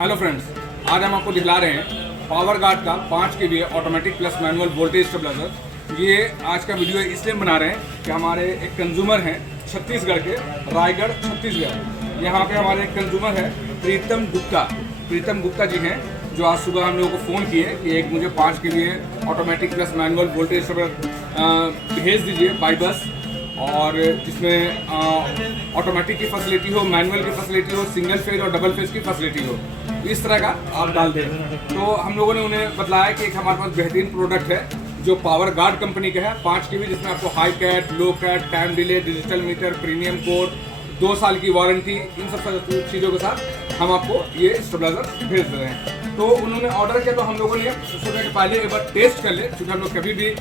Hello friends, आज हम आपको दिखला रहे हैं पावर गार्ड का 5 kVA automatic plus manual voltage stabiliser. ये आज का वीडियो इसलिए बना रहे हैं कि हमारे एक कंज्यूमर हैं छत्तीसगढ़ के, रायगढ़ छत्तीसगढ़। यहाँ पे हमारे एक कंज्यूमर है प्रीतम गुप्ता जी हैं, जो आज सुबह हम लोगों को फ़ोन किए कि एक मुझे 5 kVA automatic plus manual voltage stabiliser भेज दीजिए बाई बस, और जिसमें ऑटोमेटिक की फैसिलिटी हो, मैनुअल की फैसिलिटी हो, सिंगल फेज और डबल फेज की फैसिलिटी हो, इस तरह का आप डाल दें। तो हम लोगों ने उन्हें बतलाया कि एक हमारे पास बेहतरीन प्रोडक्ट है जो पावर गार्ड कंपनी का है 5 kV, जिसमें आपको high cut, low cut, time delay, digital meter, premium code, 2 साल की वारंटी, इन सब चीज़ों के साथ हम आपको ये स्टेबलाइजर भेज रहे हैं। तो उन्होंने ऑर्डर किया तो हम लोगों ने सोचा कि पहले एक बार टेस्ट कर ले, क्योंकि हम लोग कभी भी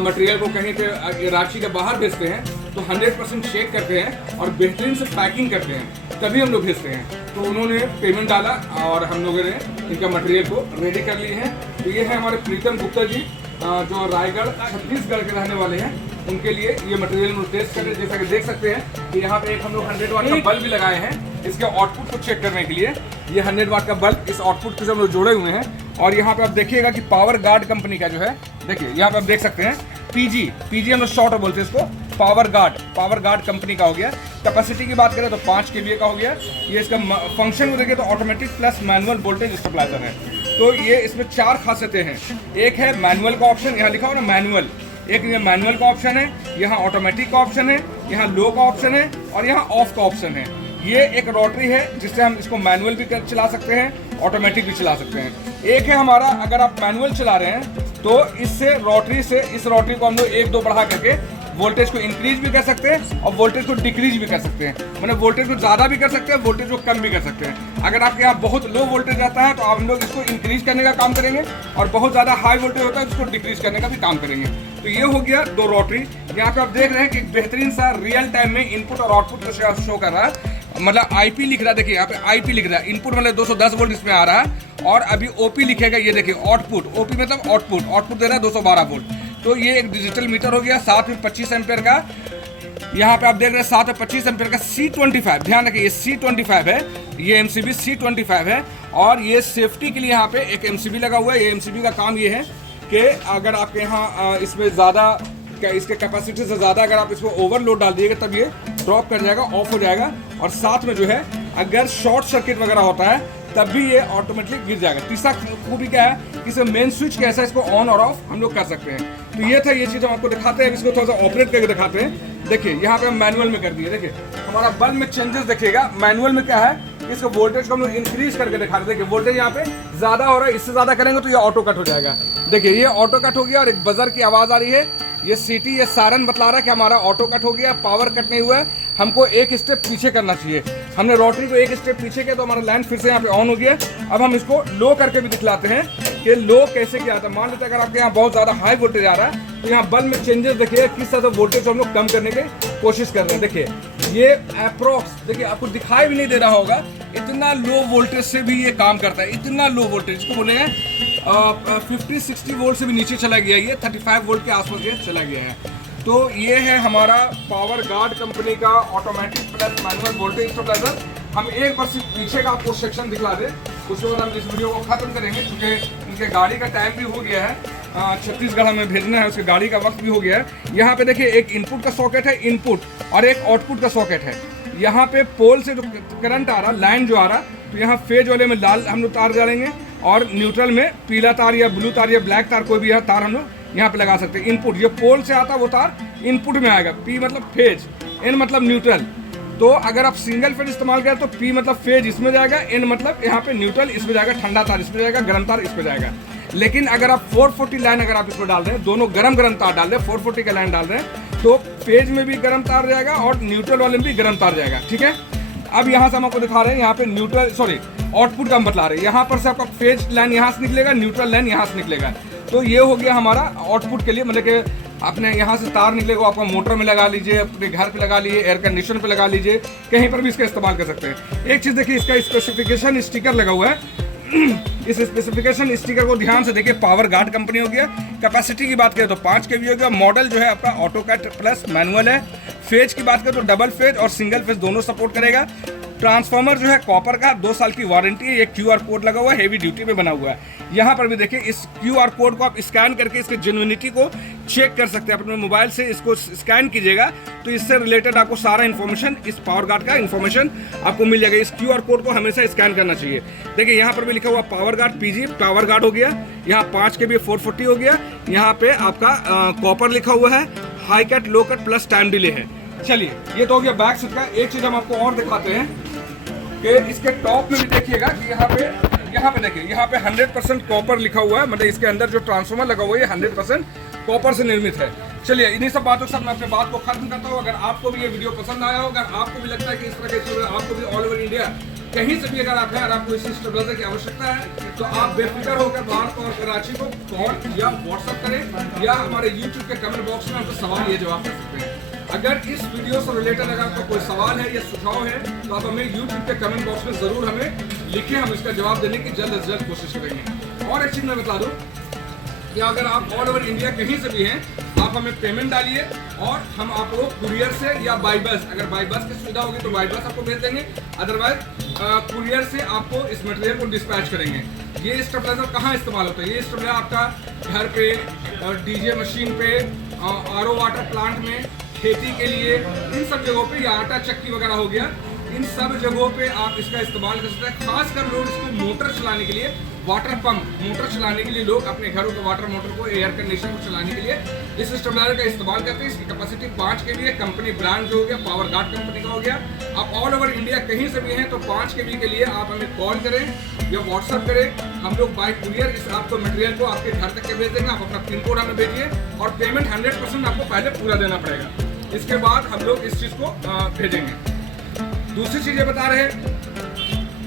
मटेरियल को कहीं पे रांची के बाहर भेजते हैं तो 100% चेक करते हैं और बेहतरीन से पैकिंग करते हैं, तभी हम लोग भेजते हैं। तो उन्होंने पेमेंट डाला और हम लोगों ने इनका मटेरियल को रेडी कर लिए हैं। तो ये है हमारे प्रीतम गुप्ता जी, जो रायगढ़ छत्तीसगढ़ के रहने वाले हैं। उनके लिए ये मटेरियल में टेस्ट कर रहे हैं। जैसा कि देख सकते हैं कि यहाँ पे एक हम लोग 100 वाट का बल्ब भी लगाए हैं इसके आउटपुट को चेक करने के लिए। ये 100 वाट का बल्ब इस आउटपुट से हम लोग जोड़े हुए हैं। और यहाँ पे आप देखिएगा कि पावर गार्ड कंपनी का जो है, देखिए यहाँ पे आप देख सकते हैं पीजी हम लोग शॉर्ट बोलते हैं इसको, पावर गार्ड कंपनी का हो गया। कैपेसिटी की बात करें तो 5 kVA का हो गया। ये इसका फंक्शन को देखिए तो automatic plus manual voltage stabiliser है। तो ये इसमें 4 खासियतें हैं। एक है मैनुअल का ऑप्शन, यहाँ लिखा हो ना मैनुअल, एक ये मैनुअल का ऑप्शन है, यहाँ ऑटोमेटिक का ऑप्शन है, यहाँ लो का ऑप्शन है और यहाँ ऑफ का ऑप्शन है। ये एक रोटरी है जिससे हम इसको मैनुअल भी चला सकते हैं, ऑटोमेटिक भी चला सकते हैं। एक है हमारा, अगर आप मैनुअल चला रहे हैं तो इससे रोटरी से इस रोटरी को हम लोग 1-2 बढ़ा करके वोल्टेज को इंक्रीज भी कर सकते हैं और वोल्टेज को डिक्रीज भी कर सकते हैं। मतलब वोल्टेज को ज़्यादा भी कर सकते हैं, वोल्टेज को कम भी कर सकते हैं। अगर आपके यहाँ बहुत लो वोल्टेज रहता है तो हम लोग इसको इंक्रीज करने का काम करेंगे, और बहुत ज़्यादा हाई वोल्टेज होता है तो इसको डिक्रीज करने का भी काम करेंगे। तो ये हो गया 2 रोटरी। यहाँ पे आप देख रहे हैं कि बेहतरीन सा रियल टाइम में इनपुट और आउटपुट को शो कर रहा है। मतलब IP लिख रहा है, देखिए यहाँ पे IP लिख रहा है। इनपुट मतलब 210 वोल्ट इसमें आ रहा है, और अभी OP लिखेगा, ये देखिए आउटपुट, OP मतलब आउटपुट दे रहा है 212 वोल्ट। तो ये एक डिजिटल मीटर हो गया, साथ में 25 एम्पेयर का, यहाँ पे आप देख रहे हैं साथ में 25 एम्पेयर का C25, ध्यान रखिए ये C25 है, ये MCB C25 है। और ये सेफ्टी के लिए यहाँ पे एक MCB लगा हुआ है। ये MCB का काम ये है कि अगर आपके यहाँ इसमें ज़्यादा, इसके कैपेसिटी से ज़्यादा अगर आप इसको ओवरलोड डाल दिएगा तब ये ड्रॉप कर जाएगा, ऑफ हो जाएगा। और साथ में जो है अगर शॉर्ट सर्किट वगैरह होता है तब भी ये ऑटोमेटिकली गिर जाएगा। तीसरा खूबी क्या है कि इसमें मेन स्विच कैसा है, इसको ऑन और ऑफ हम लोग कर सकते हैं। तो ये था, ये चीज़ हम आपको दिखाते हैं। इसको थोड़ा सा ऑपरेट करके दिखाते हैं। देखिए यहाँ पे हम मैनुअल में कर दिए, देखिए हमारा बल्ब में चेंजेस देखिएगा। मैनुअल में क्या है, इसको वोल्टेज को हम लोग इंक्रीज करके दिखा रहे हैं। देखिए वोल्टेज यहाँ पे ज़्यादा हो रहा है, इससे ज़्यादा करेंगे तो ये ऑटो कट हो जाएगा। देखिए ये ऑटो कट हो गया और एक बजर की आवाज़ आ रही है। ये सीटी, ये सारन बतला रहा है कि हमारा ऑटो कट हो गया, पावर कट नहीं हुआ है, हमको एक स्टेप पीछे करना चाहिए। हमने रोटरी को एक स्टेप पीछे किया तो हमारा लाइन फिर से यहाँ पे ऑन हो गया। अब हम इसको लो करके भी दिखलाते हैं कि लो कैसे किया था। मान लेते हैं अगर आपके यहाँ बहुत ज़्यादा हाई वोल्टेज आ रहा है तो यहाँ बल्ब में चेंजेस देखिए किस तरह से वोल्टेज हम लोग कम करने की कोशिश कर रहे हैं। देखिए ये अप्रोक्स, देखिए आपको दिखाई भी नहीं दे रहा होगा, इतना लो वोल्टेज से भी ये काम करता है। इतना लो वोल्टेज, इसको बोले हैं 50-60 वोल्ट से भी नीचे चला गया, ये 35 वोल्ट के आसपास ये चला गया है। तो ये है हमारा पावर गार्ड कंपनी का automatic plus manual voltage stabiliser. हम एक बार सिर्फ पीछे का आपको सेक्शन दिखला दें, उसके बाद हम इस वीडियो को खत्म करेंगे, क्योंकि उनके गाड़ी का टाइम भी हो गया है, छत्तीसगढ़ हमें भेजना है, उसके गाड़ी का वक्त भी हो गया है। यहाँ पे देखिए एक इनपुट का सॉकेट है, इनपुट, और एक आउटपुट का सॉकेट है। यहाँ पे पोल से जो करंट आ रहा, लाइन जो आ रहा, तो यहाँ फेज वाले में लाल हम लोग तार डालेंगे, और न्यूट्रल में पीला तार या ब्लू तार या ब्लैक तार, कोई भी है तार हम लोग यहाँ पे लगा सकते हैं। इनपुट, ये पोल से आता वो तार इनपुट में आएगा। P मतलब फेज, N मतलब न्यूट्रल। तो अगर आप सिंगल फेज इस्तेमाल करें तो P मतलब फेज इसमें जाएगा, N मतलब यहाँ पे न्यूट्रल इसमें जाएगा, ठंडा तार इसमें जाएगा, गर्म तार इसमें जाएगा। लेकिन अगर आप 440 लाइन अगर आप इसको डाल रहे हैं, दोनों गरम तार डाल रहे हैं, 440 का लाइन डाल रहे हैं, तो फेज में भी गर्म तार जाएगा और न्यूट्रल वाले में भी गर्म तार जाएगा। ठीक है, अब यहाँ से हम आपको दिखा रहे हैं, यहाँ पे न्यूट्रल, सॉरी आउटपुट का हम बतला रहे हैं। यहाँ पर से आपका फेज लाइन यहाँ से निकलेगा, न्यूट्रल लाइन यहाँ से निकलेगा। तो ये हो गया हमारा आउटपुट के लिए, मतलब कि अपने यहाँ से तार निकलेगा, आपका मोटर में लगा लीजिए, अपने घर पे लगा लीजिए, एयर कंडीशनर पे लगा लीजिए, कहीं पर भी इसका इस्तेमाल कर सकते हैं। एक चीज़ देखिए, इसका स्पेसिफिकेशन स्टिकर लगा हुआ है। इस स्पेसिफिकेशन स्टिकर को ध्यान से देखिए, पावर गार्ड कंपनी हो गया। कैपेसिटी की बात करें तो 5 kV हो गया। मॉडल जो है आपका ऑटो कट प्लस मैनुअल है। फेज की बात करें तो डबल फेज और सिंगल फेज दोनों सपोर्ट करेगा। ट्रांसफार्मर जो है कॉपर का, 2 साल की वारंटी है। ये QR कोड लगा हुआ है, हेवी ड्यूटी में बना हुआ है। यहाँ पर भी देखिए, इस QR कोड को आप स्कैन करके इसके जेन्युइनिटी को चेक कर सकते हैं। अपने मोबाइल से इसको स्कैन कीजिएगा तो इससे रिलेटेड आपको सारा इन्फॉर्मेशन, इस पावर गार्ड का इन्फॉर्मेशन आपको मिल जाएगा। इस QR कोड को हमेशा स्कैन करना चाहिए। देखिए यहाँ पर भी लिखा हुआ power guard PG power guard हो गया। यहाँ 5 kVA 440 हो गया। यहाँ पे आपका कॉपर लिखा हुआ है, हाई कट लो कट प्लस टाइम डिले है। चलिए, ये तो हो गया बैक साइड का। एक चीज़ हम आपको और दिखाते हैं कि इसके टॉप में भी देखिएगा कि यहाँ पे देखिए, यहाँ पे 100% कॉपर लिखा हुआ है। मतलब इसके अंदर जो ट्रांसफार्मर लगा हुआ है, ये 100% कॉपर से निर्मित है। चलिए, इन्हीं सब बातों के साथ मैं अपने बात को खत्म करता हूँ। अगर आपको भी ये वीडियो पसंद आया हो, अगर आपको भी लगता है कि इस तरह के आपको भी ऑल ओवर इंडिया कहीं से भी अगर आप हैं और आपको इसी स्टेबलाइजर की आवश्यकता है, तो आप बेफिक्र होकर भारत और कराची को कॉल या व्हाट्सएप करें, या हमारे यूट्यूब के कमेंट बॉक्स में हमको सवाल ये जवाब कर सकते हैं। अगर इस वीडियो से रिलेटेड अगर आपका कोई सवाल है या सुझाव है, तो आप हमें यूट्यूब के कमेंट बॉक्स में ज़रूर हमें लिखें। हम इसका जवाब देने की जल्द से जल्द कोशिश करेंगे। और एक चीज़ मैं बता दूँ कि अगर आप ऑल ओवर इंडिया कहीं से भी हैं, आप हमें पेमेंट डालिए और हम आपको कुरियर से या बाई बस, अगर बाई बस की सुविधा होगी तो बाई बस आपको भेज देंगे। अदरवाइज कुरियर से आपको इस मटेरियल को डिस्पैच करेंगे। ये स्टेबलाइजर कहाँ इस्तेमाल होता है? ये स्टेबलाइजर आपका घर पे, DJ मशीन पे, RO वाटर प्लांट में, खेती के लिए, इन सब जगहों पे, या आटा चक्की वगैरह हो गया, इन सब जगहों पे आप इसका इस्तेमाल कर सकते हैं। खासकर लोग इसको मोटर चलाने के लिए, वाटर पंप मोटर चलाने के लिए, लोग अपने घरों के वाटर मोटर को, एयर कंडीशनर को चलाने के लिए इस स्टेबलाइजर का इस्तेमाल करते हैं। इसकी कैपेसिटी 5 kVA, कंपनी ब्रांड जो हो गया पावर गार्ड कंपनी का हो गया। आप ऑल ओवर इंडिया कहीं से भी हैं तो 5 kVA के लिए आप हमें कॉल करें या व्हाट्सअप करें। हम लोग बाय कुरियर इस आपको मटेरियल को आपके घर तक के भेज देंगे। आप अपना पिन कोड हमें भेजिए और पेमेंट 100% आपको पहले पूरा देना पड़ेगा। इसके बाद हम लोग इस चीज़ को भेजेंगे। दूसरी चीज़ ये बता रहे हैं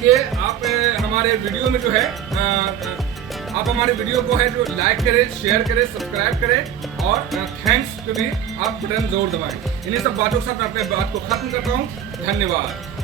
कि आप हमारे वीडियो में जो है, आप हमारे वीडियो को है जो लाइक करें, शेयर करें, सब्सक्राइब करें और थैंक्स पे भी आप बटन जरूर दबाएं। इन्हीं सब बातों के साथ मैं अपने बात को खत्म करता हूँ। धन्यवाद।